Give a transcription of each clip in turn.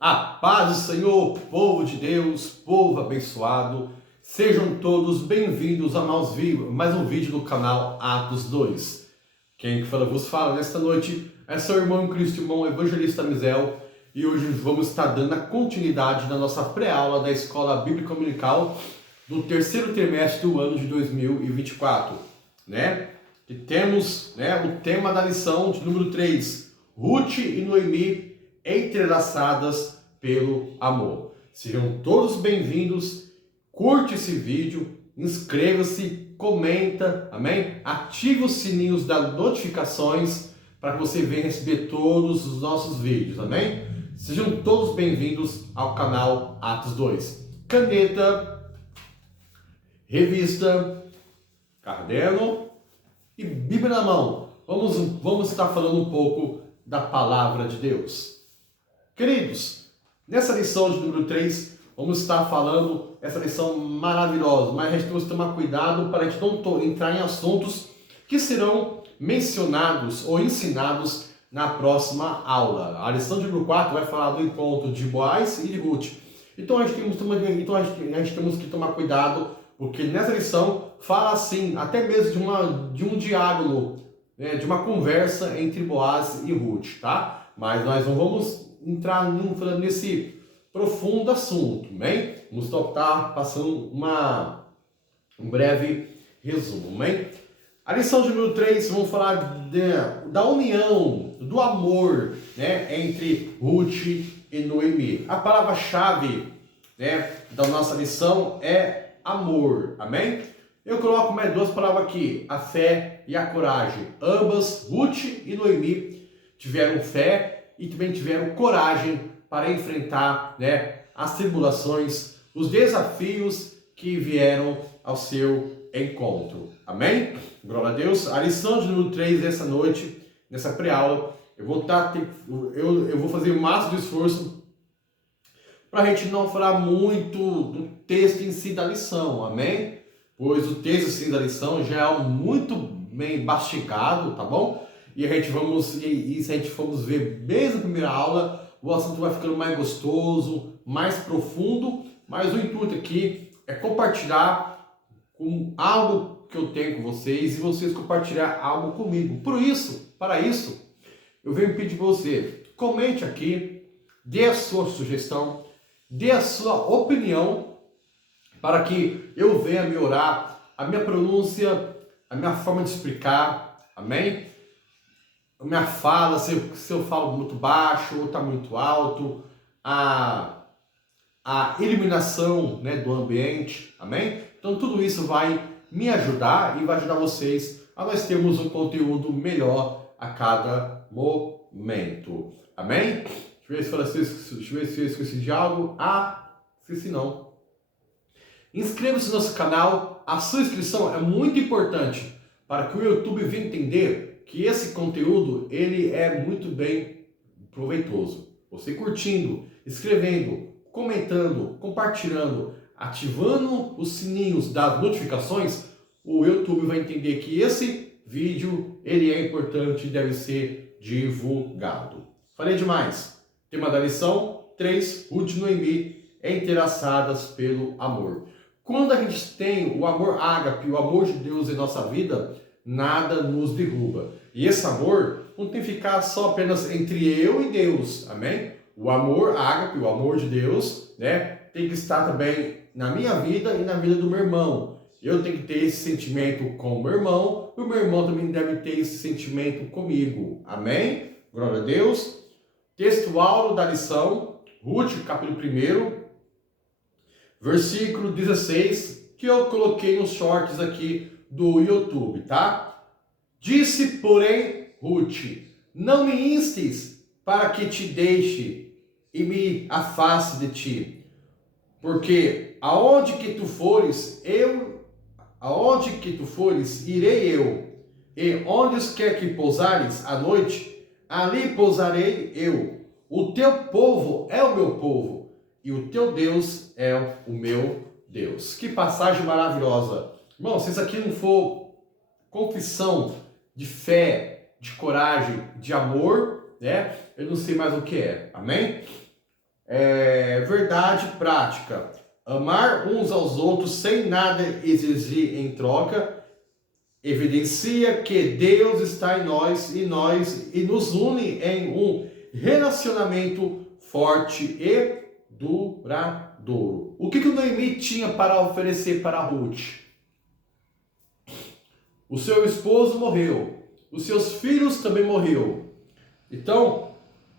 A paz do Senhor, povo de Deus, povo abençoado, sejam todos bem-vindos a mais um vídeo do canal Atos 2. Quem vos fala nesta noite é seu irmão em Cristo, irmão evangelista Mizel, e hoje vamos estar dando a continuidade na nossa pré-aula da Escola Bíblica Dominical do terceiro trimestre do ano de 2024, né? E temos o tema da lição de número 3, Ruth e Noemi entrelaçadas pelo amor. Sejam todos bem-vindos, curte esse vídeo, inscreva-se, comenta, amém? Ative os sininhos das notificações para que você venha receber todos os nossos vídeos, amém? Sejam todos bem-vindos ao canal Atos 2. Caneta, revista, caderno e Bíblia na mão. Vamos estar falando um pouco da palavra de Deus. Queridos, nessa lição de número 3, vamos estar falando essa lição maravilhosa, mas a gente tem que tomar cuidado para a gente não entrar em assuntos que serão mencionados ou ensinados na próxima aula. A lição de número 4 vai falar do encontro de Boaz e de Ruth. Então a gente temos que tomar cuidado, porque nessa lição fala assim, até mesmo de um diálogo, de uma conversa entre Boaz e Ruth, tá? Mas nós não vamos entrar nesse profundo assunto, bem? Vamos estar passando um breve resumo, bem? A lição de número 3, vamos falar da união, do amor, entre Ruth e Noemi. A palavra-chave, da nossa lição é amor, amém? Eu coloco mais duas palavras aqui, a fé e a coragem. Ambas, Ruth e Noemi, tiveram fé e também tiveram coragem para enfrentar as tribulações, os desafios que vieram ao seu encontro. Amém? Glória a Deus. A lição de número 3 dessa noite, nessa pré-aula, eu vou fazer o máximo de esforço para a gente não falar muito do texto em si da lição. Amém? Pois o texto em si da lição já é muito bem mastigado, tá bom? E se a gente formos ver desde a primeira aula, o assunto vai ficando mais gostoso, mais profundo, mas o intuito aqui é compartilhar com algo que eu tenho com vocês e vocês compartilhar algo comigo. Para isso, eu venho pedir para você, comente aqui, dê a sua sugestão, dê a sua opinião, para que eu venha melhorar a minha pronúncia, a minha forma de explicar, amém? A minha fala, se eu falo muito baixo ou está muito alto, a iluminação do ambiente, amém? Então tudo isso vai me ajudar e vai ajudar vocês a nós termos um conteúdo melhor a cada momento, amém? Deixa eu ver se eu esqueci de algo. Esqueci não. Inscreva-se no nosso canal, a sua inscrição é muito importante para que o YouTube venha entender que esse conteúdo ele é muito bem proveitoso. Você curtindo, escrevendo, comentando, compartilhando, ativando os sininhos das notificações, o YouTube vai entender que esse vídeo ele é importante e deve ser divulgado. Falei demais. Tema da lição 3, Ruth e Noemi entrelaçadas pelo amor. Quando a gente tem o amor ágape, o amor de Deus em nossa vida, nada nos derruba. E esse amor não tem que ficar só apenas entre eu e Deus, amém? O amor ágape, o amor de Deus, tem que estar também na minha vida e na vida do meu irmão. Eu tenho que ter esse sentimento com o meu irmão também deve ter esse sentimento comigo, amém? Glória a Deus. Textual da lição, Ruth, capítulo 1, versículo 16, que eu coloquei nos shorts aqui do YouTube, tá? Disse, porém, Ruth, não me instes para que te deixe e me afaste de ti, porque aonde que tu fores, irei eu, e onde quer que pousares à noite, ali pousarei eu. O teu povo é o meu povo, e o teu Deus é o meu Deus. Que passagem maravilhosa. Irmão, se isso aqui não for confissão de fé, de coragem, de amor, eu não sei mais o que é. Amém? verdade prática. Amar uns aos outros sem nada exigir em troca evidencia que Deus está em nós e nos une em um relacionamento forte e duradouro. O que Noemi tinha para oferecer para Ruth? O seu esposo morreu, os seus filhos também morreram. Então,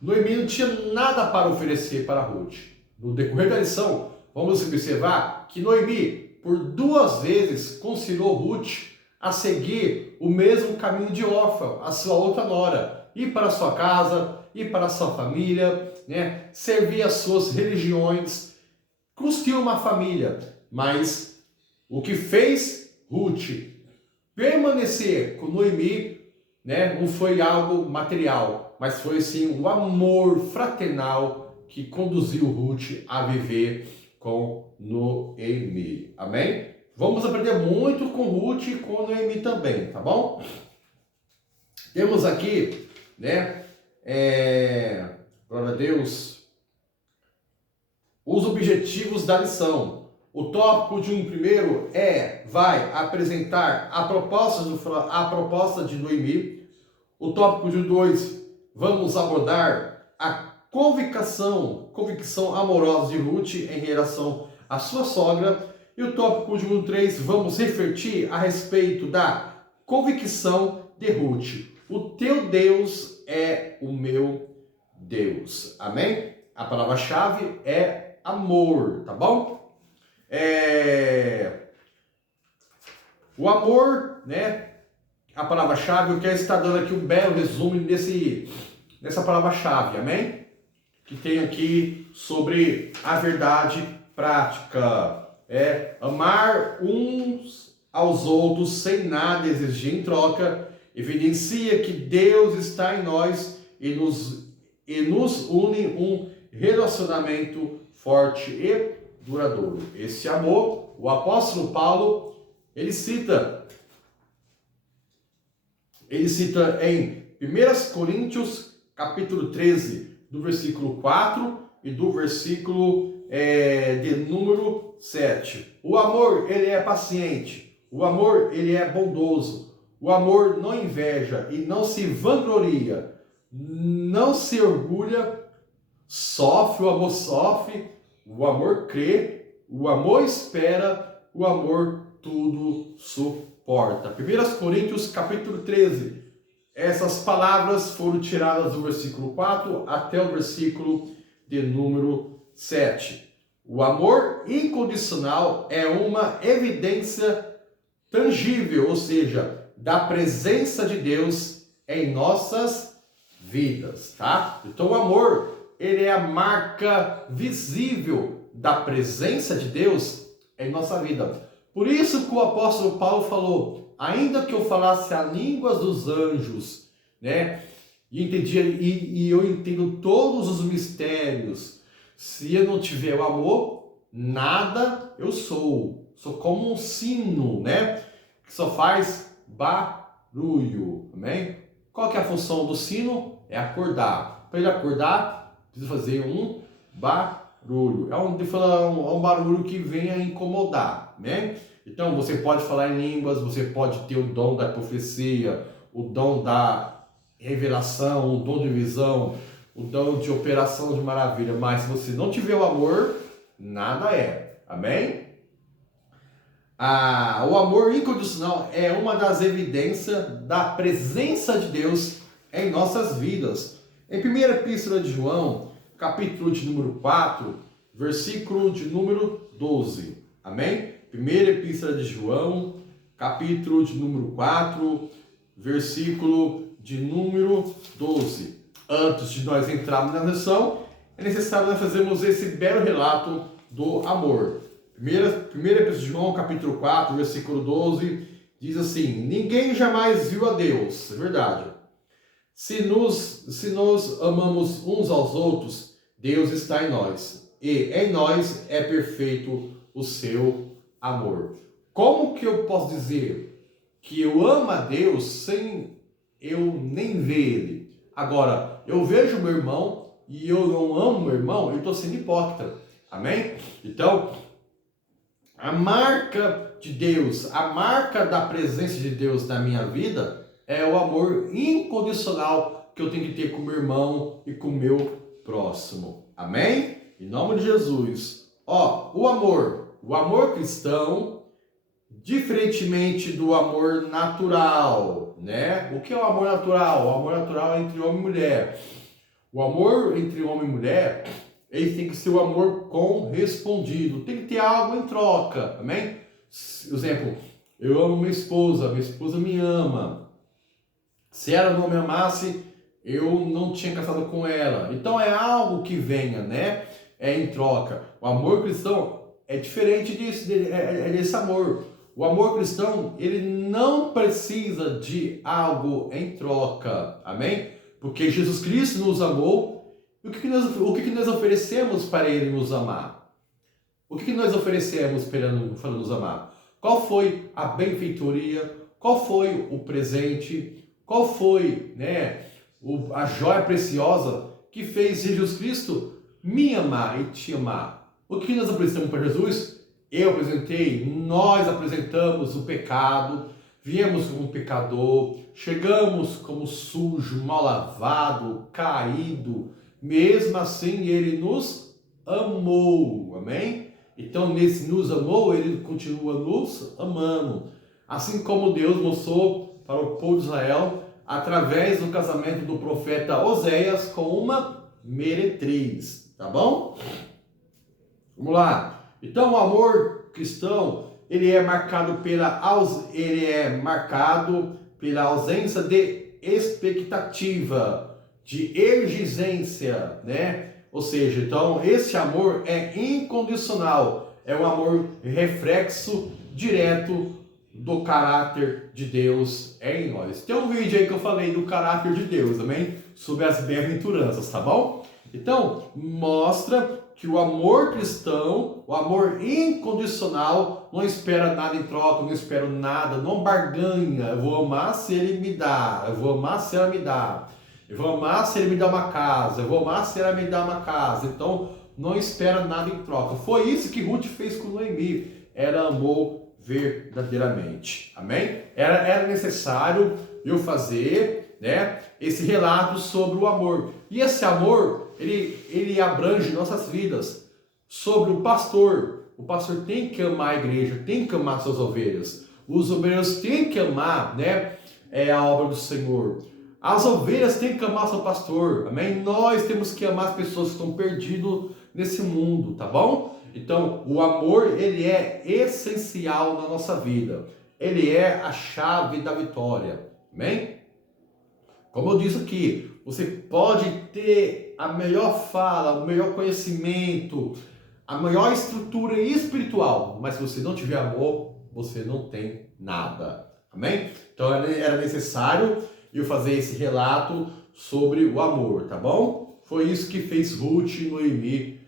Noemi não tinha nada para oferecer para Ruth. No decorrer da lição, vamos observar que Noemi, por 2 vezes, considerou Ruth a seguir o mesmo caminho de Orfa, a sua outra nora, ir para a sua casa, ir para a sua família, né? Servir as suas religiões, construir uma família. Mas o que fez Ruth permanecer com Noemi, né, não foi algo material, mas foi sim o amor fraternal que conduziu Ruth a viver com Noemi. Amém? Vamos aprender muito com Ruth e com Noemi também, tá bom? Temos aqui, né, glória a Deus, os objetivos da lição. O tópico de primeiro vai apresentar a proposta de Noemi. O tópico de 2, vamos abordar a convicção amorosa de Ruth em relação à sua sogra. E o tópico de 3, vamos refletir a respeito da convicção de Ruth. O teu Deus é o meu Deus. Amém? A palavra-chave é amor, tá bom? O amor, né? A palavra-chave, eu quero estar dando aqui um belo resumo nessa palavra-chave, amém? Que tem aqui sobre a verdade prática. Amar uns aos outros sem nada exigir em troca, evidencia que Deus está em nós e nos une um relacionamento forte e duradouro. Esse amor, o apóstolo Paulo, ele cita em 1 Coríntios, capítulo 13, do versículo 4 e do versículo de número 7. O amor, ele é paciente. O amor, ele é bondoso. O amor não inveja e não se vangloria. Não se orgulha. Sofre, o amor sofre. O amor crê. O amor espera. O amor tudo suporta. 1 Coríntios, capítulo 13. Essas palavras foram tiradas do versículo 4 até o versículo de número 7. O amor incondicional é uma evidência tangível, ou seja, da presença de Deus em nossas vidas, tá? Então o amor, ele é a marca visível da presença de Deus em nossa vida. Por isso que o apóstolo Paulo falou, ainda que eu falasse a línguas dos anjos, né? E eu entendo todos os mistérios. Se eu não tiver o amor, nada eu sou. Sou como um sino, né? Que só faz barulho, amém? Qual que é a função do sino? É acordar. Para ele acordar, precisa fazer um barulho. É um barulho que vem a incomodar, né? Então, você pode falar em línguas, você pode ter o dom da profecia, o dom da revelação, o dom de visão, o dom de operação de maravilha, mas se você não tiver o amor, nada é. Amém? O amor incondicional é uma das evidências da presença de Deus em nossas vidas. Em 1ª Epístola de João, capítulo de número 4, versículo de número 12. Amém? 1ª Epístola de João, capítulo de número 4, versículo de número 12. Antes de nós entrarmos na lição, é necessário nós fazermos esse belo relato do amor. Primeira Epístola de João, capítulo 4, versículo 12, diz assim: ninguém jamais viu a Deus, é verdade. Se nós amamos uns aos outros, Deus está em nós, e em nós é perfeito o seu amor. Como que eu posso dizer que eu amo a Deus sem eu nem ver Ele? Agora, eu vejo meu irmão e eu não amo meu irmão, eu estou sendo hipócrita. Amém? Então, a marca de Deus, a marca da presença de Deus na minha vida é o amor incondicional que eu tenho que ter com o meu irmão e com o meu próximo. Amém? Em nome de Jesus. Ó, o amor cristão, diferentemente do amor natural, né? O que é o amor natural? O amor natural é entre homem e mulher. O amor entre homem e mulher, ele tem que ser o amor correspondido. Tem que ter algo em troca, amém? Exemplo, eu amo minha esposa me ama. Se ela não me amasse, eu não tinha casado com ela. Então é algo que venha, né? É em troca. O amor cristão é diferente disso, é desse amor. O amor cristão, ele não precisa de algo em troca, amém? Porque Jesus Cristo nos amou. O que nós oferecemos para Ele nos amar? O que nós oferecemos para nos amar? Qual foi a benfeitoria? Qual foi o presente? Qual foi, né, a joia preciosa que fez Jesus Cristo me amar e te amar? O que nós apresentamos para Jesus? Eu apresentei, nós apresentamos o pecado, viemos como pecador, chegamos como sujo, mal lavado, caído, mesmo assim Ele nos amou, amém? Então nesse nos amou, Ele continua nos amando, assim como Deus mostrou para o povo de Israel, através do casamento do profeta Oséias com uma meretriz, tá bom? Vamos lá. Então o amor cristão, ele é marcado pela ausência de expectativa, de exigência, né? Ou seja, então esse amor é incondicional, é um amor reflexo direto do caráter de Deus em nós. Tem um vídeo aí que eu falei do caráter de Deus também, sobre as bem-aventuranças, tá bom? Então, mostra que o amor cristão, o amor incondicional, não espera nada em troca, não espero nada, não barganha. Eu vou amar se ele me dá, eu vou amar se ela me dá, eu vou amar se ele me dá uma casa, eu vou amar se ela me dá uma casa. Então, não espera nada em troca. Foi isso que Ruth fez com Noemi. Ela amou verdadeiramente. Amém? Era necessário eu fazer, né, esse relato sobre o amor. E esse amor, ele abrange nossas vidas. Sobre o pastor tem que amar a igreja, tem que amar suas ovelhas. Os obreiros têm que amar, né, a obra do Senhor. As ovelhas têm que amar seu pastor, amém? Nós temos que amar as pessoas que estão perdidas nesse mundo, tá bom? Então, o amor, ele é essencial na nossa vida. Ele é a chave da vitória, amém? Como eu disse aqui, você pode ter a melhor fala, o melhor conhecimento, a maior estrutura espiritual, mas se você não tiver amor, você não tem nada, amém? Então, era necessário eu fazer esse relato sobre o amor, tá bom? Foi isso que fez Ruth e Noemi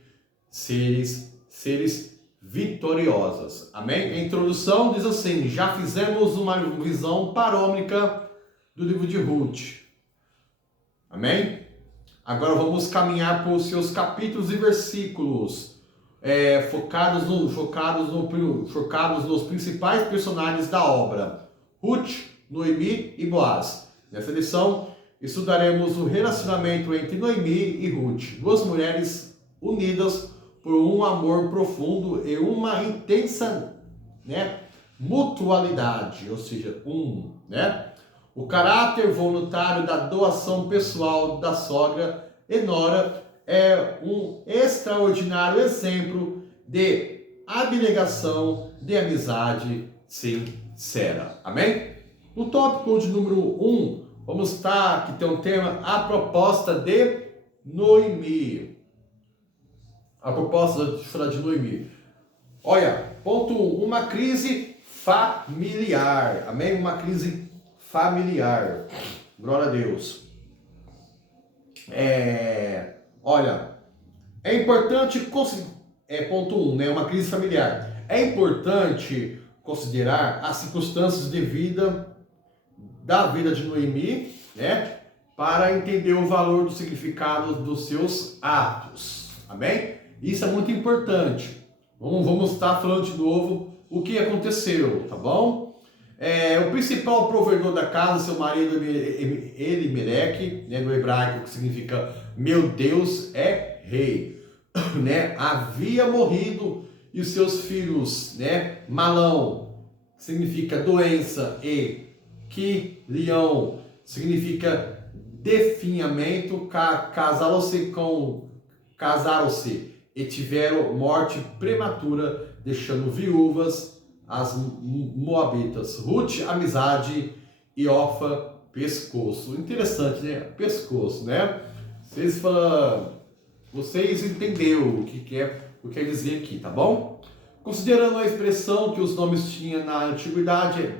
seres vitoriosas, amém? A introdução diz assim: já fizemos uma visão parômica do livro de Ruth, amém? Agora vamos caminhar por seus capítulos e versículos, focados nos principais personagens da obra, Ruth, Noemi e Boaz. Nessa lição, estudaremos o relacionamento entre Noemi e Ruth, duas mulheres unidas por um amor profundo e uma intensa, né, mutualidade, ou seja, né? O caráter voluntário da doação pessoal da sogra e nora é um extraordinário exemplo de abnegação, de amizade sincera. Amém? No tópico de número 1, vamos estar, que tem um tema, a proposta de Noemi. A proposta de Noemi. Olha, ponto 1, uma crise familiar. Amém? Uma crise familiar. Glória a Deus. Olha, é importante ponto 1, né? Uma crise familiar. É importante considerar as circunstâncias de vida da vida de Noemi, né? para entender o valor do significado dos seus atos. Amém? Isso é muito importante. Vamos estar falando de novo o que aconteceu, tá bom? O principal provedor da casa, seu marido Elimeleque, né, no hebraico, que significa meu Deus é rei, né, havia morrido, e os seus filhos, né, Malão, que significa doença, e Quilião, significa definhamento, casaram-se e tiveram morte prematura, deixando viúvas as moabitas, Ruth, amizade, e Orfa, pescoço. Interessante, né? Pescoço, né? Vocês entenderam o que quer dizer aqui, tá bom? Considerando a expressão que os nomes tinham na antiguidade,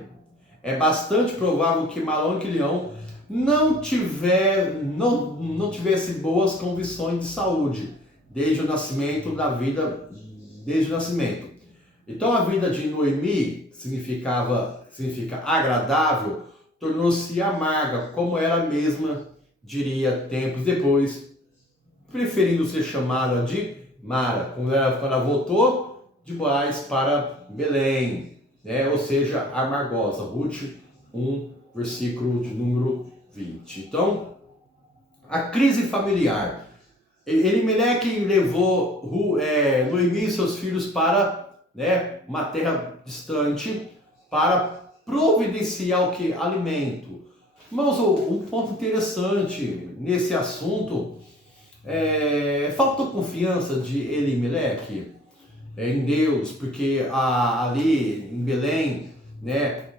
é bastante provável que Malão e Quilião não tivesse boas condições de saúde desde o nascimento. Então a vida de Noemi significa agradável, tornou-se amarga, como ela mesma diria tempos depois, preferindo ser chamada de Mara, quando ela voltou de Boaz para Belém, né? Ou seja, amargosa. Ruth 1, versículo de número 20. Então, a crise familiar. Elimeleque levou Noemi e seus filhos para, né, uma terra distante para providenciar o que? Alimento. Mas um ponto interessante nesse assunto faltou confiança de Elimeleque em Deus, porque ali em Belém, né,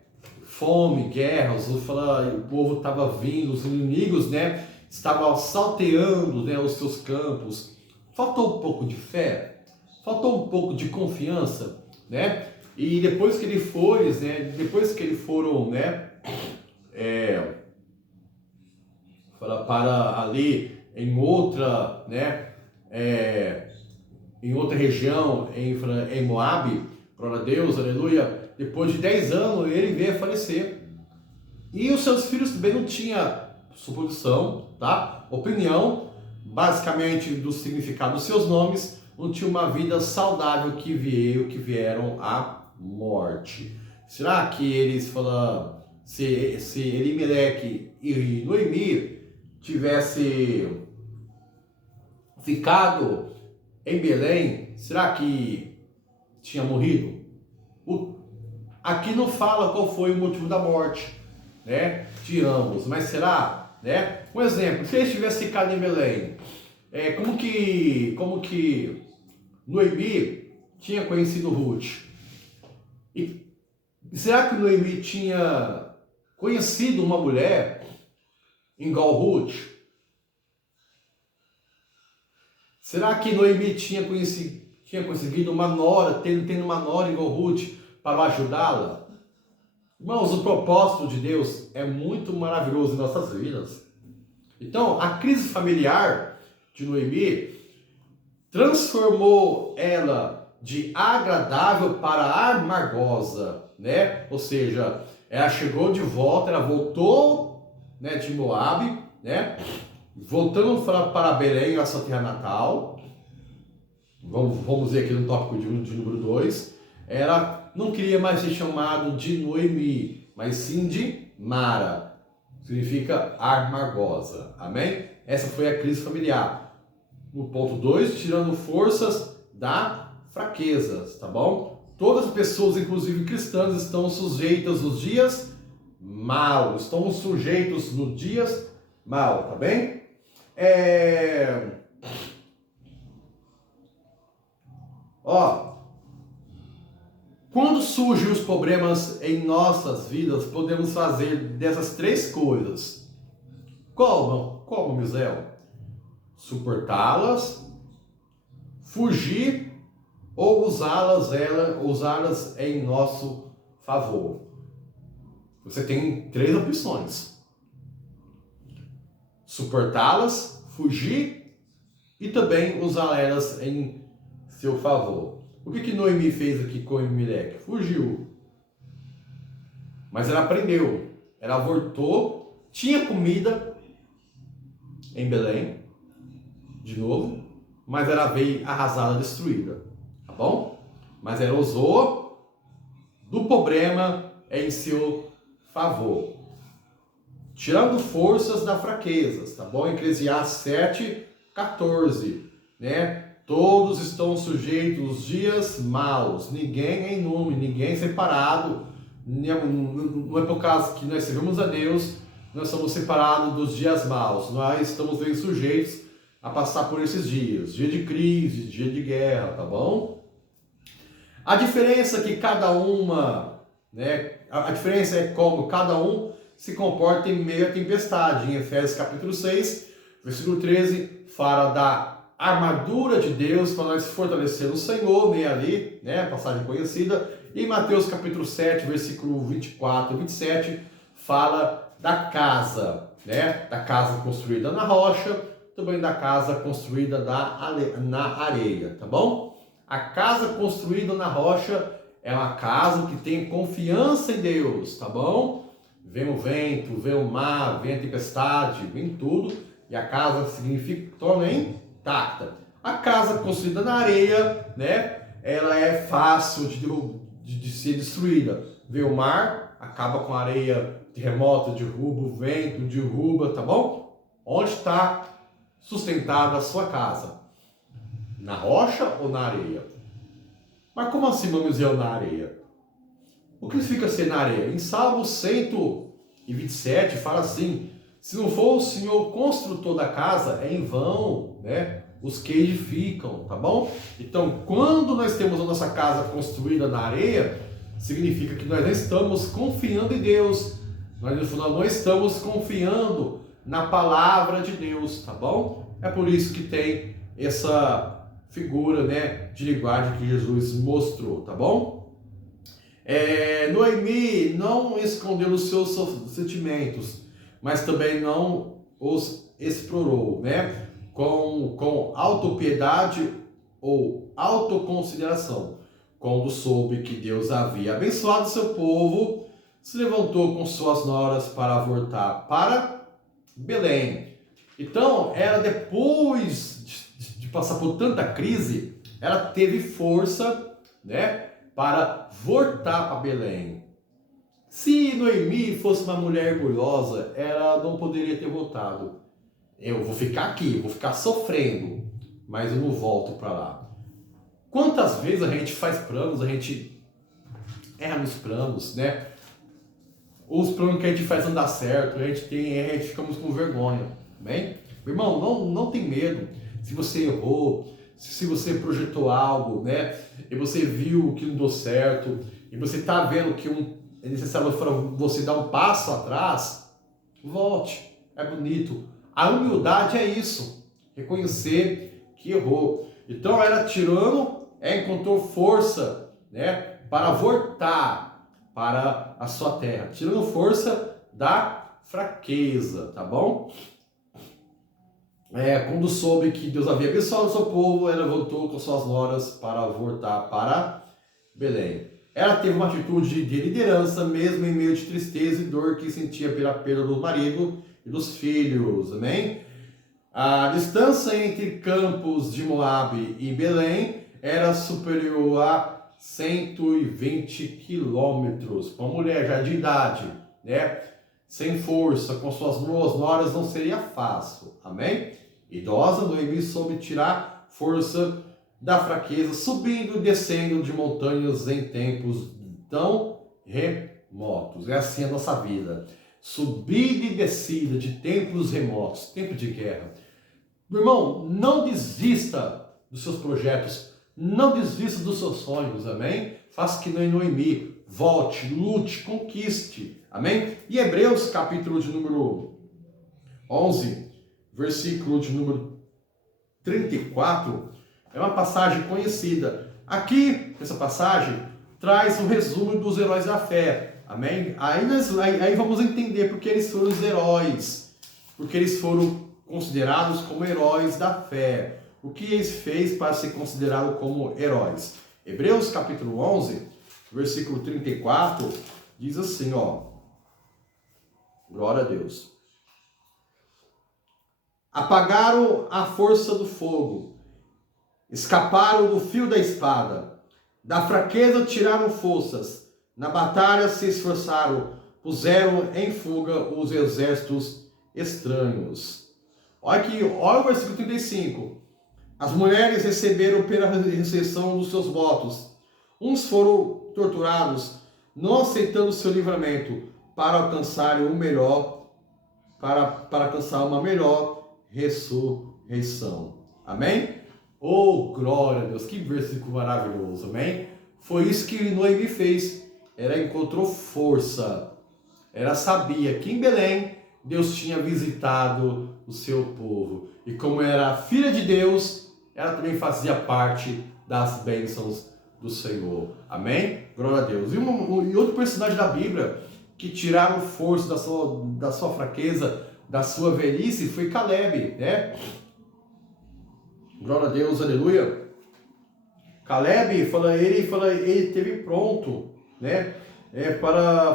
fome, guerras, o povo estava vindo, os inimigos, né, estavam salteando, né, os seus campos. Faltou um pouco de fé, faltou um pouco de confiança, né? E depois que eles foram, né, para ali em outra, né, em outra região, em Moabe, glória a Deus, aleluia, depois de 10 anos ele veio a falecer. E os seus filhos também não tinham suposição, tá? Opinião, basicamente do significado dos seus nomes, não tinha uma vida saudável que vieram à morte. Será que eles falam, se Elimeleque e Noemi tivesse ficado em Belém, será que tinha morrido? Aqui não fala qual foi o motivo da morte, né, de ambos, mas será, né? Um exemplo, se eles tivessem ficado em Belém, como que Noemi tinha conhecido Ruth? E será que Noemi tinha conhecido uma mulher igual Ruth? Será que Noemi tinha conseguido uma nora, tendo uma nora igual Ruth para ajudá-la? Irmãos, o propósito de Deus é muito maravilhoso em nossas vidas. Então, a crise familiar de Noemi transformou ela de agradável para amargosa, né? Ou seja, ela chegou de volta, ela voltou, né, de Moabe, né? Voltando para Belém, a sua terra natal. Vamos ver aqui no tópico de número 2. Ela não queria mais ser chamado de Noemi, mas sim de Mara. Significa amargosa. Amém? Essa foi a crise familiar. No ponto 2, tirando forças da fraqueza, tá bom? Todas as pessoas, inclusive cristãs, estão sujeitas nos dias maus. Estão sujeitos nos dias maus, tá bem? Quando surgem os problemas em nossas vidas, podemos fazer dessas 3 coisas. Como, Misael? Suportá-las, fugir ou usá-las em nosso favor. Você tem 3 opções: suportá-las, fugir e também usá-las em seu favor. O que Noemi fez aqui com Elimeleque? Fugiu. Mas ela aprendeu. Ela voltou, tinha comida, em Belém, de novo, mas ela veio arrasada, destruída, tá bom? Mas ela usou do problema em seu favor, tirando forças da fraqueza, tá bom? Eclesiastes 7:14, né? Todos estão sujeitos aos dias maus, ninguém é inútil, ninguém é separado. Não é por causa que nós servimos a Deus, nós somos separados dos dias maus. Nós estamos bem sujeitos a passar por esses dias, dia de crise, dia de guerra, tá bom? A diferença é que cada uma, né? A diferença é como cada um se comporta em meio à tempestade. Em Efésios capítulo 6, versículo 13, fala da armadura de Deus para nós fortalecer o Senhor, nem ali, né? Passagem conhecida. E em Mateus capítulo 7, versículo 24 e 27, fala da casa, né? Da casa construída na rocha, também da casa construída na areia, tá bom? A casa construída na rocha é uma casa que tem confiança em Deus, tá bom? Vem o vento, vem o mar, vem a tempestade, vem tudo, e a casa significa torna intacta. A casa construída na areia, né? Ela é fácil de ser destruída. Vem o mar, acaba com a areia, terremoto derruba, o vento derruba, tá bom? Onde está sustentada a sua casa? Na rocha ou na areia? Mas como assim, manuseio na areia? O que significa ser na areia? Em Salmo 127 fala assim: se não for o Senhor construtor da casa, é em vão, né? Os que edificam, tá bom? Então, quando nós temos a nossa casa construída na areia, significa que nós não estamos confiando em Deus. Nós, no final, não estamos confiando na palavra de Deus, tá bom? É por isso que tem essa figura, né, de linguagem que Jesus mostrou, tá bom? Noemi não escondeu os seus sentimentos, mas também não os explorou, né? Com autopiedade ou autoconsideração. Quando soube que Deus havia abençoado seu povo, se levantou com suas noras para voltar para Belém. Então, ela depois de passar por tanta crise, ela teve força, né, para voltar para Belém. Se Noemi fosse uma mulher orgulhosa, ela não poderia ter voltado. Eu vou ficar aqui, vou ficar sofrendo, mas eu não volto para lá. Quantas vezes a gente faz planos, a gente erra nos planos, né? Os planos que a gente faz não dá certo, a gente ficamos com vergonha, bem? Meu irmão, não tem medo. Se você errou, se você projetou algo, né? E você viu que não deu certo, e você está vendo que é necessário você dar um passo atrás, volte. É bonito. A humildade é isso, reconhecer que errou. Então ela tirando, encontrou força, né, para voltar para a sua terra, tirando força da fraqueza, tá bom? Quando soube que Deus havia abençoado o seu povo, ela voltou com suas noras para voltar para Belém. Ela teve uma atitude de liderança, mesmo em meio de tristeza e dor que sentia pela perda do marido e dos filhos, amém? A distância entre Campos de Moabe e Belém era superior a 120 quilômetros. Para uma mulher já de idade, né? Sem força, com suas duas noras, não seria fácil, amém? Idosa, Noemi soube tirar força da fraqueza, subindo e descendo de montanhas em tempos tão remotos. É assim a nossa vida. Subida e descida de tempos remotos, tempo de guerra. Meu irmão, não desista dos seus projetos, não desista dos seus sonhos, amém? Faça que nem Noemi, volte, lute, conquiste, amém? E Hebreus, capítulo de número 11, versículo de número 34, é uma passagem conhecida. Aqui, essa passagem, traz um resumo dos heróis da fé, amém? Aí vamos entender porque eles foram os heróis, porque eles foram considerados como heróis da fé. O que eles fez para ser considerado como heróis? Hebreus capítulo 11, versículo 34, diz assim, ó. Glória a Deus. apagaram a força do fogo, escaparam do fio da espada, da fraqueza tiraram forças, na batalha se esforçaram, puseram em fuga os exércitos estranhos. Olha o versículo 35. As mulheres receberam pela ressurreição dos seus votos. Uns foram torturados, não aceitando o seu livramento, para alcançarem o melhor, para alcançar uma melhor ressurreição. Amém? Oh, glória a Deus, que versículo maravilhoso, amém? Foi isso que Noemi fez. Ela encontrou força. Ela sabia que em Belém Deus tinha visitado o seu povo. E como era filha de Deus, ela também fazia parte das bênçãos do Senhor. Amém? Glória a Deus. E outro personagem da Bíblia que tiraram força da sua fraqueza, da sua velhice, foi Caleb, né? Glória a Deus, aleluia. Caleb, ele teve pronto, né? Para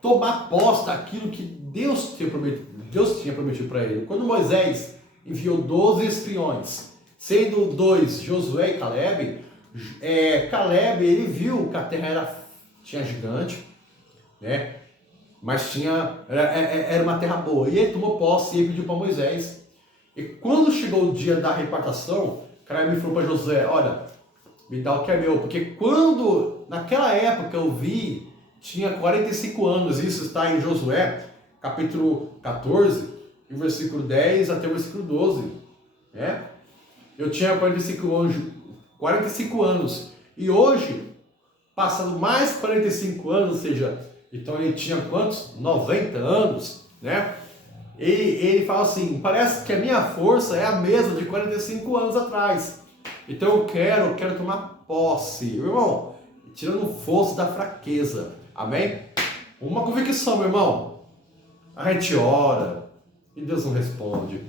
tomar posse daquilo que Deus tinha prometido para ele. Quando Moisés enviou 12 espiões, sendo 2 Josué e Caleb, Caleb ele viu que a terra tinha gigante, né? Mas era uma terra boa. E ele tomou posse e ele pediu para Moisés. E quando chegou o dia da repartição, Caleb falou para Josué: olha, me dá o que é meu. Porque naquela época eu vi, tinha 45 anos. Isso está em Josué, capítulo 14, e versículo 10 até o versículo 12. Né? Eu tinha 45 anos. E hoje, passando mais 45 anos, ou seja, então ele tinha quantos? 90 anos, né? Ele fala assim: parece que a minha força é a mesma de 45 anos atrás. Então eu quero tomar posse, meu irmão, tirando força da fraqueza. Amém? Uma convicção, meu irmão. A gente ora e Deus não responde.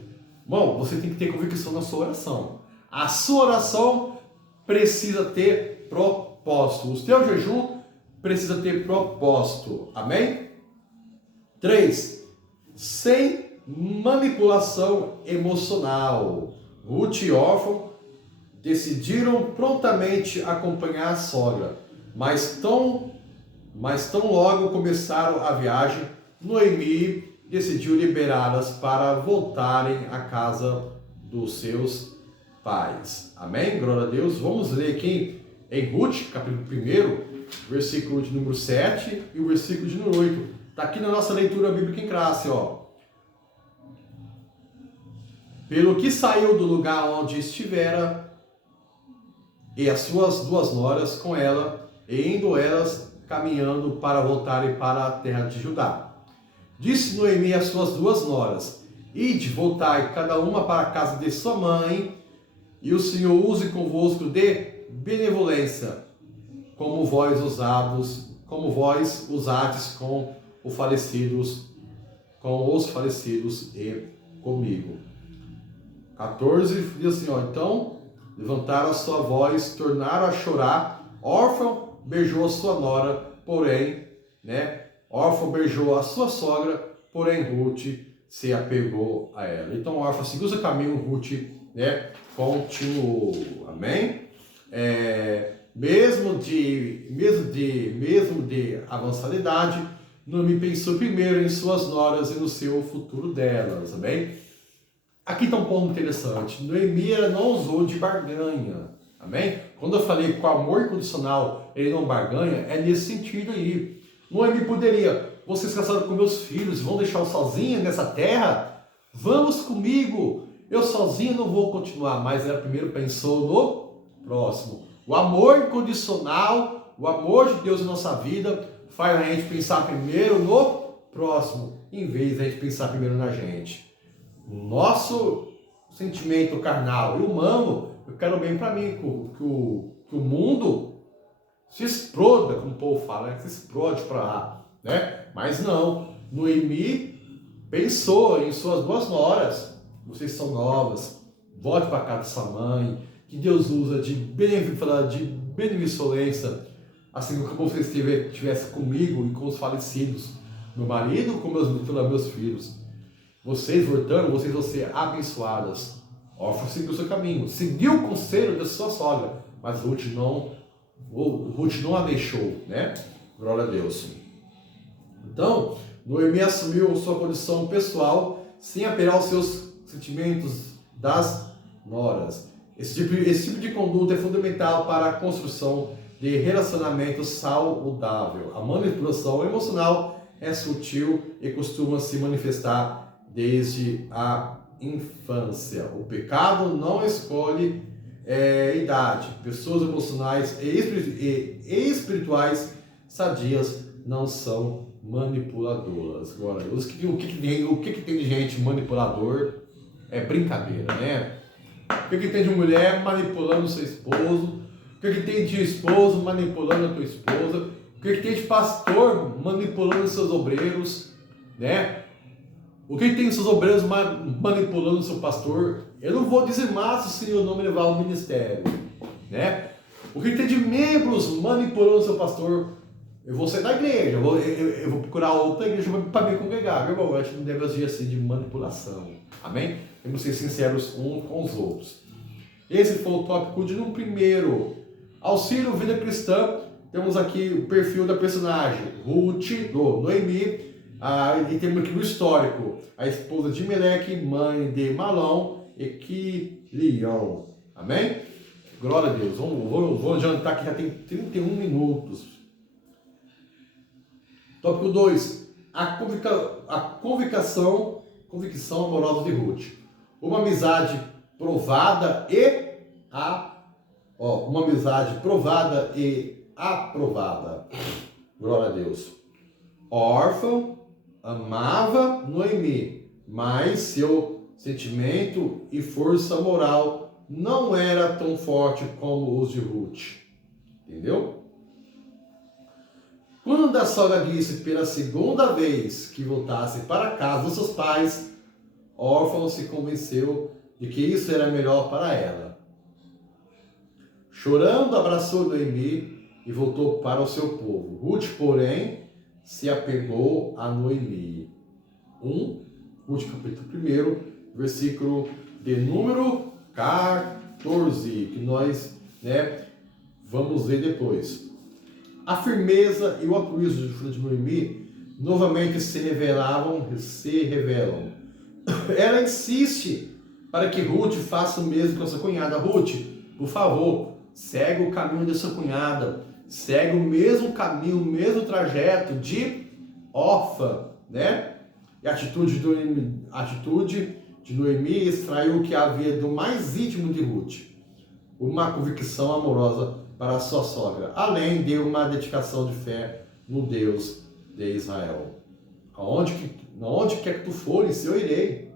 Irmão, você tem que ter convicção na sua oração. A sua oração precisa ter propósito. O seu jejum precisa ter propósito. Amém? 3. Sem manipulação emocional. Ruth e Orfa decidiram prontamente acompanhar a sogra, mas tão logo começaram a viagem, Noemi decidiu liberá-las para voltarem à casa dos seus pais. Amém? Glória a Deus. Vamos ler aqui em Ruth, capítulo 1, versículo de número 7 e o versículo de número 8. Está aqui na nossa leitura bíblica em classe, ó. Pelo que saiu do lugar onde estivera, e as suas 2 noras com ela, e indo elas caminhando para voltarem para a terra de Judá. Disse Noemi às suas 2 noras: ide, voltai, cada uma para a casa de sua mãe, e o Senhor use convosco de benevolência, como vós usades com os falecidos e comigo. 14 diz assim, ó: então levantaram a sua voz, tornaram a chorar. Orfa beijou a sua nora, porém, Orfa beijou a sua sogra, porém Ruth se apegou a ela. Então Orfa seguiu seu caminho, Ruth, continuou. Amém? Mesmo de avançada idade, Noemi pensou primeiro em suas noras e no seu futuro delas. Amém? Aqui está um ponto interessante. Noemi não usou de barganha. Amém? Quando eu falei que o amor incondicional ele não barganha, é nesse sentido aí. Noemi poderia: vocês casaram com meus filhos, vão deixar eu sozinha nessa terra? Vamos comigo. Eu sozinha não vou continuar. Mas ela primeiro pensou no próximo. O amor incondicional, o amor de Deus em nossa vida, faz a gente pensar primeiro no próximo, em vez de a gente pensar primeiro na gente. Nosso sentimento carnal e humano, eu quero bem para mim, que o mundo se exploda, como o povo fala, se explode para lá, Mas não, Noemi pensou em suas 2 noras: vocês são novas, volte para casa de sua mãe, que Deus usa de benevolência, assim como você estivesse comigo e com os falecidos. meu marido como meus filhos. Vocês, voltando, vocês vão ser abençoadas. Orfa seguiu o seu caminho, seguiu o conselho da sua sogra, mas Ruth não a deixou, né? Glória a Deus. Então, Noemi assumiu sua condição pessoal sem apelar aos seus sentimentos das noras. Esse tipo de conduta é fundamental para a construção de relacionamento saudável. A manipulação emocional é sutil e costuma se manifestar desde a infância. O pecado não escolhe idade. Pessoas emocionais e espirituais sadias não são manipuladoras. Agora, o que tem de gente manipulador é brincadeira, né? O que tem de mulher manipulando seu esposo? O que tem de esposo manipulando a tua esposa? O que tem de pastor manipulando seus obreiros, né? O que tem de seus obreiros manipulando o seu pastor? Eu não vou dizimar se o Senhor não me levar ao ministério, né? O que tem de membros manipulando o seu pastor? Eu vou sair da igreja, eu vou procurar outra igreja para me congregar, meu irmão. A gente não deve agir assim de manipulação, amém? Temos que ser sinceros uns com os outros. Esse foi o tópico de no primeiro. Auxílio Vida Cristã. Temos aqui o perfil da personagem, Ruth, Noemi, e temos aqui no histórico, a esposa de Meleque, mãe de Malom e Quilion. Amém? Glória a Deus. Vou adiantar que já tem 31 minutos. Tópico 2. A convicção amorosa de Ruth. Uma amizade provada e aprovada. Glória a Deus. Orfa amava Noemi, mas seu sentimento e força moral não era tão forte como os de Ruth. Entendeu? Quando a sogra disse pela segunda vez que voltasse para a casa dos seus pais, Orfa se convenceu de que isso era melhor para ela. Chorando, abraçou Noemi e voltou para o seu povo. Ruth, porém, se apegou a Noemi. Ruth capítulo 1, versículo de número 14, que nós vamos ver depois. A firmeza e o altruísmo de Noemi novamente se revelam. Ela insiste para que Ruth faça o mesmo com a sua cunhada. Ruth, por favor, segue o caminho da sua cunhada, segue o mesmo caminho, o mesmo trajeto de Orfa, né? E a atitude de Noemi extraiu o que havia do mais íntimo de Ruth, uma convicção amorosa para a sua sogra, além de uma dedicação de fé no Deus de Israel. Aonde quer que tu fores, eu irei.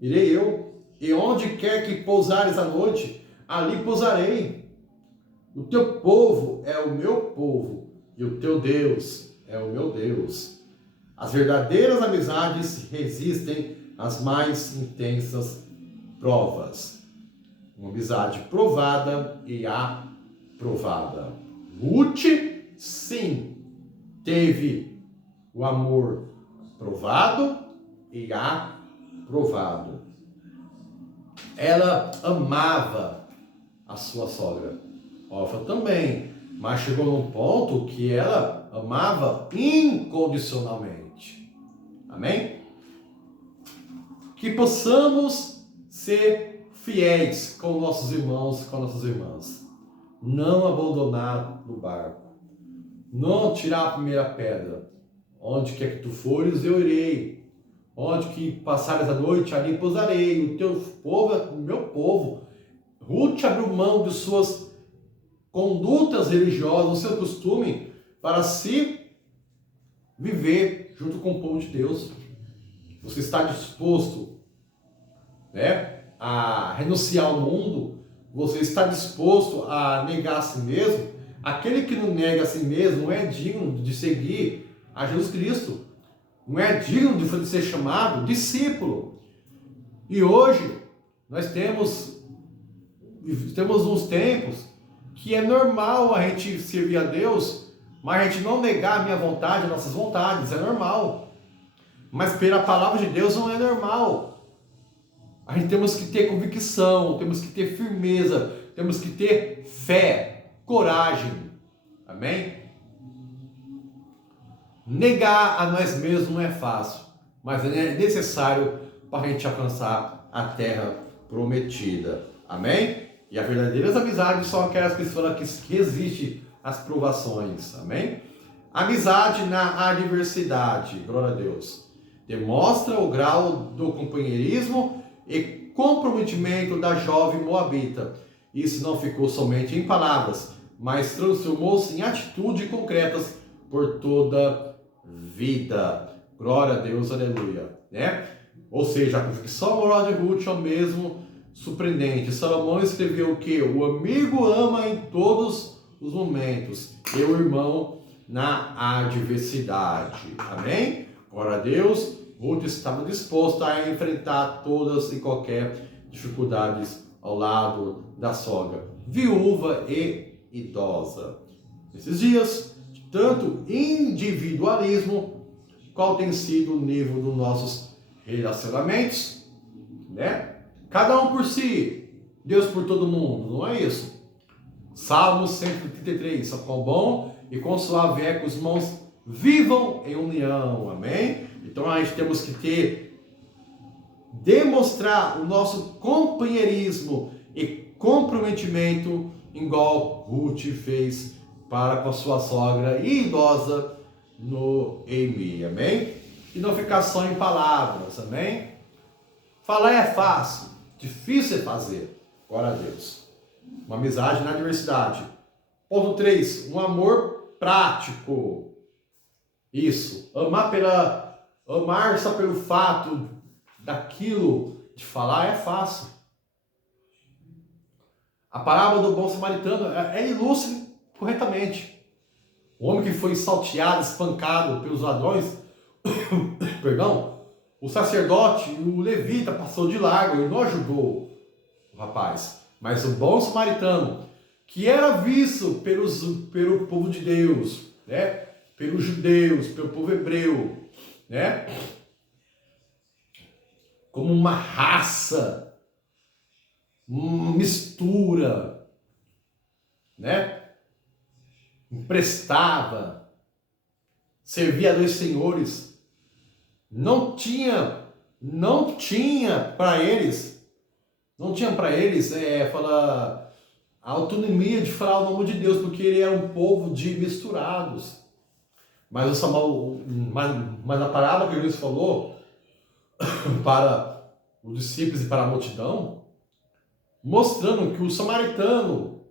Irei eu. E onde quer que pousares à noite, ali pousarei. O teu povo é o meu povo, e o teu Deus é o meu Deus. As verdadeiras amizades resistem às mais intensas provas. Uma amizade provada e aprovada. Ruth, sim, teve o amor provado e aprovado. Ela amava a sua sogra. Orfa também, mas chegou num ponto que ela amava incondicionalmente. Amém? Que possamos ser fiéis com nossos irmãos, com nossas irmãs. Não abandonar no barco. Não tirar a primeira pedra. Onde quer que tu fores, eu irei. Onde que passares a noite, ali pousarei. O teu povo é o meu povo. Ruth abriu mão de suas condutas religiosas, do seu costume, para se viver junto com o povo de Deus. Você está disposto, a renunciar ao mundo? Você está disposto a negar a si mesmo? Aquele que não nega a si mesmo não é digno de seguir a Jesus Cristo. Não é digno de ser chamado discípulo. E hoje nós temos uns tempos que é normal a gente servir a Deus, Mas a gente não negar a minha vontade, as nossas vontades, é normal. Mas pela palavra de Deus não é normal. A gente temos que ter convicção, temos que ter firmeza, temos que ter fé, coragem. Amém? Negar a nós mesmos não é fácil, mas é necessário para a gente alcançar a terra prometida. Amém? E as verdadeiras amizades são aquelas pessoas que resistem às provações. Amém? Amizade na adversidade, glória a Deus. Demonstra o grau do companheirismo e comprometimento da jovem moabita. Isso não ficou somente em palavras, mas transformou-se em atitudes concretas por toda vida. Glória a Deus, aleluia. Né? Ou seja, a convicção moral de Ruth é o mesmo surpreendente. Salomão escreveu que o amigo ama em todos os momentos e o irmão na adversidade. Amém? Glória a Deus. Ruth estava disposta a enfrentar todas e qualquer dificuldades ao lado da sogra, viúva e idosa. Nesses dias, tanto individualismo, qual tem sido o nível dos nossos relacionamentos, né? Cada um por si, Deus por todo mundo, não é isso? Salmo 133, quão bom e quão suave é que os irmãos vivam em união, amém? Então a gente temos que demonstrar o nosso companheirismo e comprometimento, igual Ruth fez para com a sua sogra idosa Noemi, amém? E não ficar só em palavras, amém? Falar é fácil, difícil é fazer, glória a Deus. Uma amizade na adversidade. Ponto 3, um amor prático. Isso, amar só pelo fato daquilo de falar é fácil. A parábola do bom samaritano é ilustre corretamente. O homem que foi salteado, espancado pelos ladrões, perdão, o sacerdote e o levita passou de largo e não ajudou o rapaz. Mas o bom samaritano, que era visto pelo povo de Deus, né? Pelos judeus, pelo povo hebreu, né? Como uma raça, uma mistura, né? Emprestava, servia a dois senhores, não tinha para eles falar a autonomia de falar o nome de Deus, porque ele era um povo de misturados. Mas na parábola que Jesus falou para os discípulos e para a multidão, mostrando que o samaritano,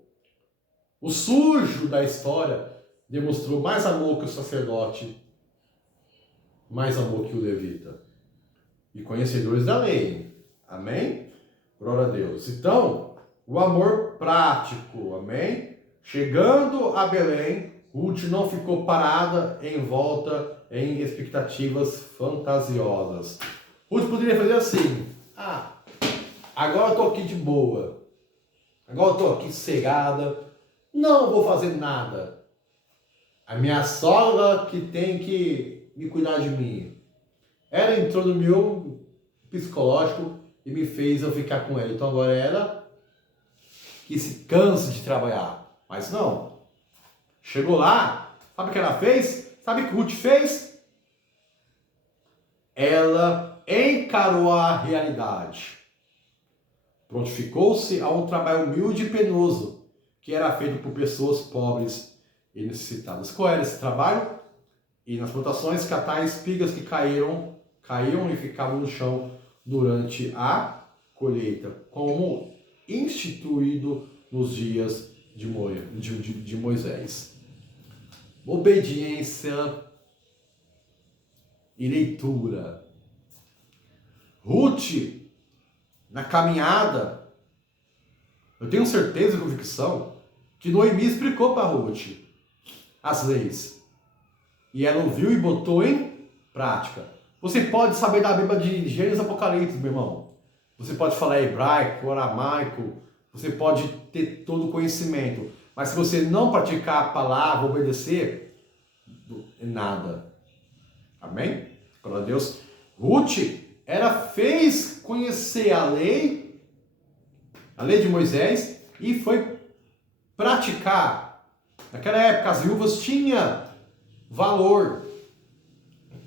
o sujo da história, demonstrou mais amor que o sacerdote, mais amor que o levita. E conhecedores da lei. Amém? Glória a Deus. Então, o amor prático. Amém? Chegando a Belém, Ruth não ficou parada em volta em expectativas fantasiosas. Ruth poderia fazer assim: agora eu estou aqui de boa, agora eu estou aqui sossegada, não vou fazer nada. A minha sogra que tem que me cuidar de mim. Ela entrou no meu psicológico e me fez eu ficar com ela. Então agora é ela que se cansa de trabalhar. Mas não. Chegou lá, sabe o que ela fez? Sabe o que Ruth fez? Ela encarou a realidade. Prontificou-se a um trabalho humilde e penoso, que era feito por pessoas pobres e necessitadas. Qual era esse trabalho? E nas plantações, catar espigas que caíam e ficavam no chão durante a colheita, como instituído nos dias de Moisés. Obediência e leitura. Ruth, na caminhada, eu tenho certeza e convicção que Noemi explicou para Ruth as leis. E ela ouviu e botou em prática. Você pode saber da Bíblia de Gênesis e Apocalipse, meu irmão. Você pode falar hebraico, aramaico, você pode ter todo o conhecimento. Mas se você não praticar a palavra, obedecer, nada. Amém? Glória a Deus. Ruth, ela fez conhecer a lei de Moisés, e foi praticar. Naquela época, as viúvas tinham valor.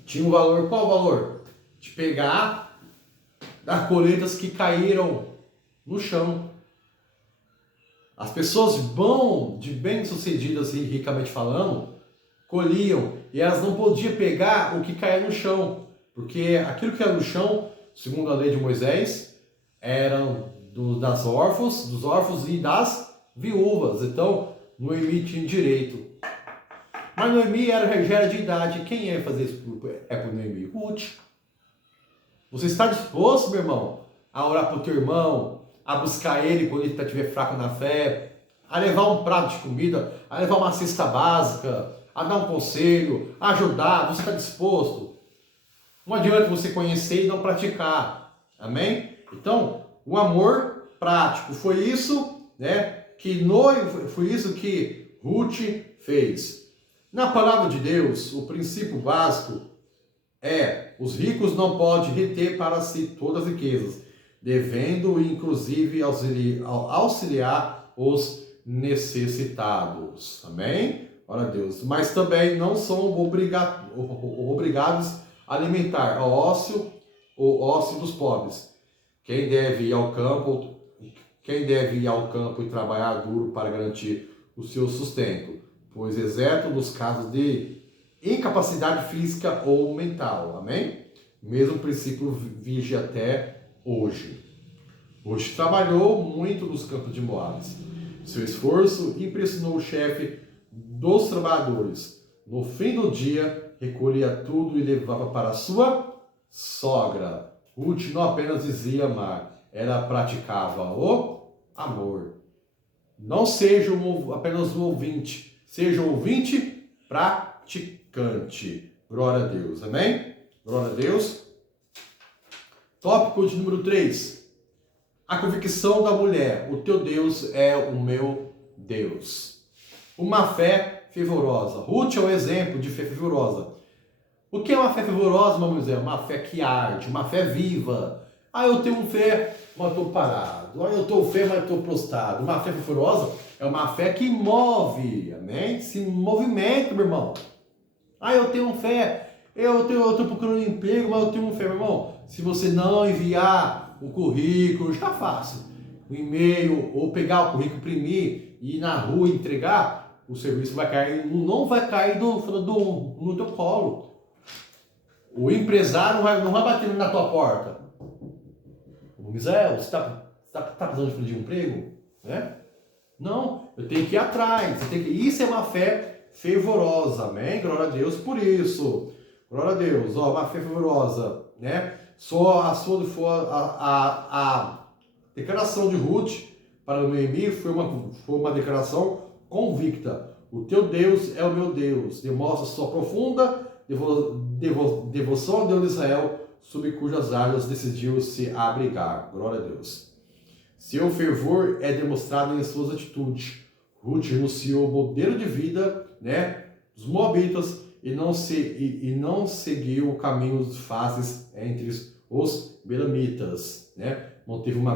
Tinha um valor, qual o valor? De pegar das colheitas que caíram no chão. As pessoas bem-sucedidas e ricamente falando, colhiam, e elas não podiam pegar o que caía no chão, porque aquilo que caía no chão, segundo a lei de Moisés, eram dos órfãos e das viúvas. Então, Noemi tinha direito. Mas Noemi já era de idade. Quem ia fazer isso por Noemi? Ruth. Você está disposto, meu irmão, a orar para o teu irmão, a buscar ele quando ele estiver fraco na fé, a levar um prato de comida, a levar uma cesta básica, a dar um conselho, a ajudar? Você está disposto? Não adianta você conhecer e não praticar. Amém? Então, o amor prático foi isso, né? Foi isso que Ruth fez. Na palavra de Deus, o princípio básico é: os ricos não podem reter para si todas as riquezas, devendo inclusive auxiliar os necessitados. Amém? Glória a Deus. Mas também não são obrigados a alimentar o ócio dos pobres. Quem deve ir ao campo e trabalhar duro para garantir o seu sustento, pois exceto nos casos de incapacidade física ou mental. Amém? O mesmo princípio vige até hoje. Hoje trabalhou muito nos campos de Moabe. Seu esforço impressionou o chefe dos trabalhadores. No fim do dia, recolhia tudo e levava para sua sogra. Ruth não apenas dizia amar, ela praticava o amor. Não seja apenas um ouvinte, seja um ouvinte praticante. Glória a Deus, amém? Glória a Deus. Tópico de número 3. A convicção da mulher: o teu Deus é o meu Deus. Uma fé fervorosa. Ruth é um exemplo de fé fervorosa. O que é uma fé fervorosa, vamos dizer? Uma fé que arde, uma fé viva. Eu tenho fé, mas estou parado. Eu tenho fé, mas estou prostrado. Uma fé fervorosa é uma fé que move, amém? Se movimenta, meu irmão. Eu tenho fé, eu estou procurando emprego, mas eu tenho fé, meu irmão. Se você não enviar o currículo, está fácil. O e-mail, ou pegar o currículo, imprimir, e ir na rua entregar, o serviço vai cair, não vai cair no teu colo. O empresário não vai bater na tua porta. Misael, você está precisando de um emprego? Né? Não, eu tenho que ir atrás. Isso é uma fé fervorosa, amém? Glória a Deus por isso. Glória a Deus. Uma fé fervorosa, né? A declaração de Ruth para Noemi foi uma declaração convicta. O teu Deus é o meu Deus. Demonstra sua profunda devoção ao Deus de Israel, sob cujas águas decidiu se abrigar. Glória a Deus. Seu fervor é demonstrado em suas atitudes. Ruth renunciou ao modelo de vida, né, dos moabitas e não seguiu caminhos fáceis entre os belamitas, né? Manteve uma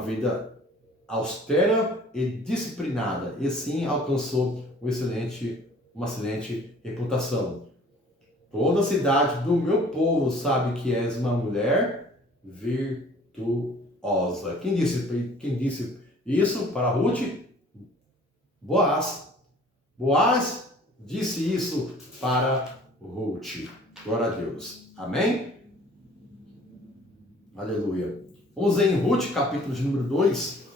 vida austera e disciplinada, e sim alcançou uma excelente reputação. Toda a cidade do meu povo sabe que és uma mulher virtuosa. Quem disse isso para Ruth? Boaz. Boaz disse isso para Ruth. Glória a Deus. Amém? Aleluia. Vamos em Ruth, capítulo de número 2,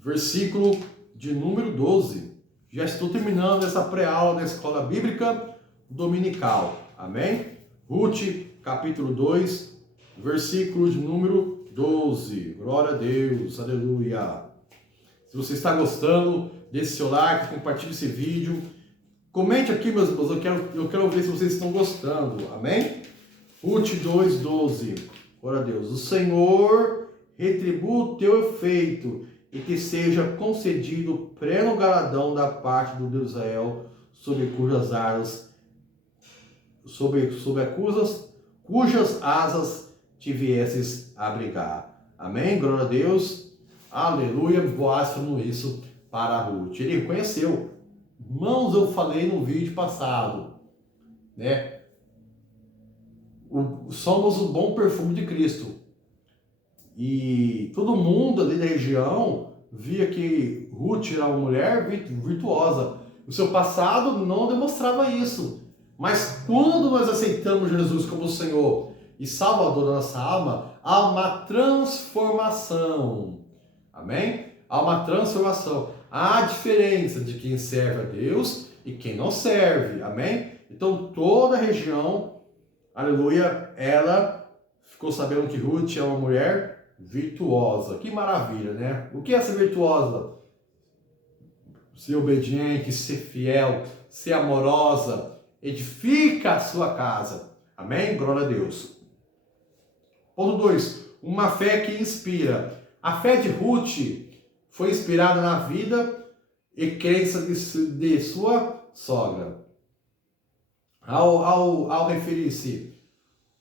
versículo de número 12. Já estou terminando essa pré-aula da escola bíblica dominical. Amém? Ruth, capítulo 2, versículo de número 12. Glória a Deus. Aleluia. Se você está gostando, deixe seu like, compartilhe esse vídeo. Comente aqui, meus irmãos. Eu quero ver se vocês estão gostando. Amém? Ruth 2, 12. Glória a Deus. O Senhor retribua o teu efeito e que seja concedido pleno galardão da parte do Deus Israel sobre cujas asas te viesses a abrigar. Amém? Glória a Deus. Aleluia. Boaz falando isso para Ruth. Ele reconheceu. Irmãos, eu falei no vídeo passado, né? Somos o bom perfume de Cristo. E todo mundo ali da região via que Ruth era uma mulher virtuosa. O seu passado não demonstrava isso. Mas quando nós aceitamos Jesus como Senhor e Salvador da nossa alma, há uma transformação. Amém? Há uma transformação. Há a diferença de quem serve a Deus e quem não serve. Amém? Então toda a região, aleluia, ela ficou sabendo que Ruth é uma mulher virtuosa. Que maravilha, né? O que é ser virtuosa? Ser obediente, ser fiel, ser amorosa, edifica a sua casa. Amém? Glória a Deus. Ponto 2. Uma fé que inspira. A fé de Ruth foi inspirada na vida e crença de sua sogra. Ao referir-se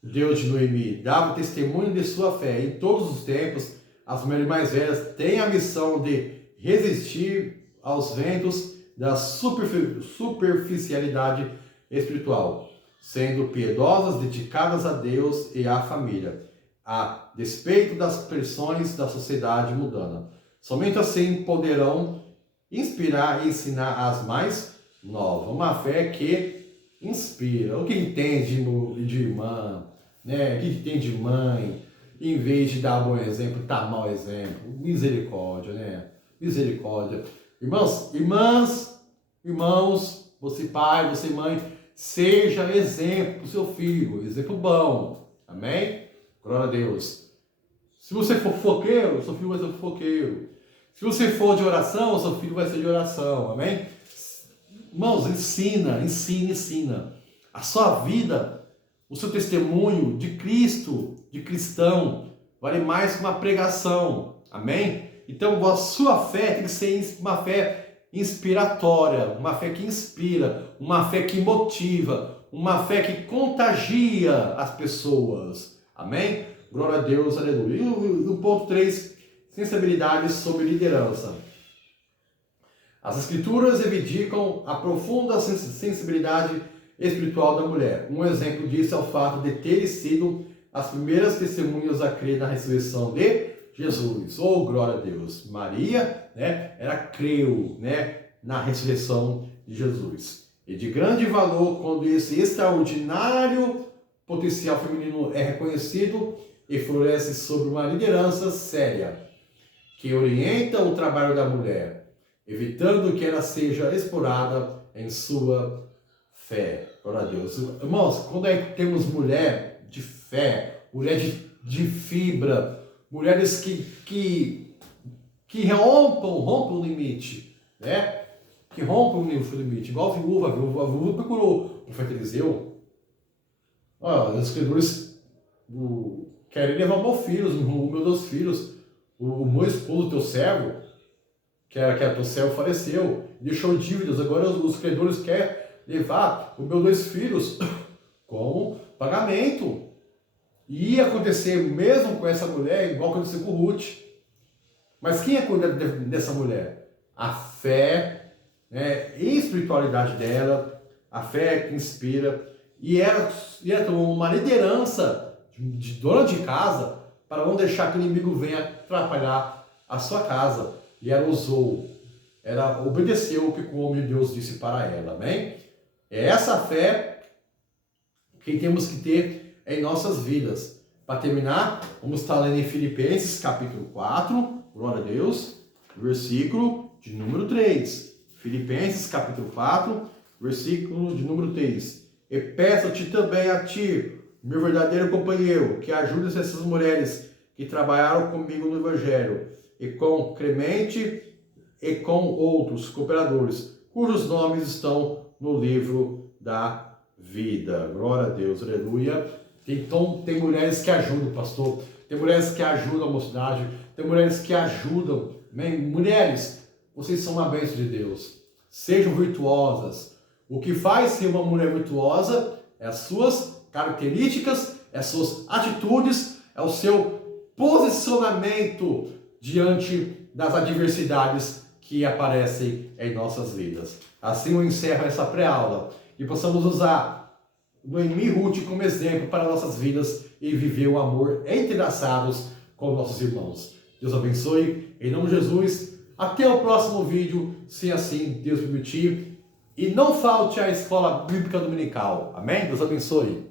Deus de Noemi, dava testemunho de sua fé. Em todos os tempos, as mulheres mais velhas têm a missão de resistir aos ventos da superficialidade espiritual, sendo piedosas, dedicadas a Deus e à família, a despeito das pressões da sociedade mundana. Somente assim poderão inspirar e ensinar as mais novas. Uma fé que inspira. O que entende de irmã, né? O que entende de mãe, em vez de dar bom exemplo, dar mau exemplo. Misericórdia, né? Misericórdia. Irmãos, você pai, você mãe, seja exemplo para o seu filho, exemplo bom. Amém? Glória a Deus. Se você for fofoqueiro, seu filho vai ser fofoqueiro. Se você for de oração, seu filho vai ser de oração. Amém? Irmãos, ensina. A sua vida, o seu testemunho de Cristo, de cristão, vale mais que uma pregação. Amém? Então, a sua fé tem que ser uma fé inspiratória, uma fé que inspira, uma fé que motiva, uma fé que contagia as pessoas. Amém? Glória a Deus, aleluia. E o ponto 3, sensibilidades sobre liderança. As Escrituras evidenciam a profunda sensibilidade espiritual da mulher. Um exemplo disso é o fato de terem sido as primeiras testemunhas a crer na ressurreição de Jesus. Oh, glória a Deus. Maria, né, ela creu, né, na ressurreição de Jesus. E de grande valor quando esse extraordinário potencial feminino é reconhecido e floresce sobre uma liderança séria, que orienta o trabalho da mulher, evitando que ela seja explorada em sua fé. Glória a Deus. Irmãos, quando temos mulher de fé, mulher de fibra, mulheres que rompam o limite, né? Que rompam o limite, igual a viúva procurou o profeta Eliseu. Os escritores querem levar meus filhos, meus 2 filhos, o meu esposo, teu servo, que era teu servo, faleceu, deixou dívidas, agora os credores querem levar os meus 2 filhos como pagamento. E ia acontecer mesmo com essa mulher, igual aconteceu com Ruth. Mas quem é cuidado dessa mulher? A fé, né, e a espiritualidade dela, a fé que inspira. E ela tomou uma liderança de dona de casa para não deixar que o inimigo venha atrapalhar a sua casa. E ela obedeceu o que o homem de Deus disse para ela. Amém? É essa fé que temos que ter em nossas vidas. Para terminar, vamos estar lendo em Filipenses capítulo 4, glória a Deus, versículo de número 3. Filipenses capítulo 4, versículo de número 3. E peço-te também a ti, meu verdadeiro companheiro, que ajudes essas mulheres que trabalharam comigo no Evangelho, e com Clemente e com outros cooperadores, cujos nomes estão no livro da vida. Glória a Deus, aleluia. Então, tem mulheres que ajudam, pastor. Tem mulheres que ajudam a mocidade. Tem mulheres que ajudam. Amém? Mulheres, vocês são uma bênção de Deus. Sejam virtuosas. O que faz ser uma mulher virtuosa é as suas características, é as suas atitudes, é o seu posicionamento diante das adversidades que aparecem em nossas vidas. Assim eu encerro essa pré-aula e possamos usar Noemi e Ruth como exemplo para nossas vidas e viver o amor entrelaçados com nossos irmãos. Deus abençoe, em nome de Jesus. Até o próximo vídeo, se assim Deus permitir. E não falte à escola bíblica dominical. Amém? Deus abençoe.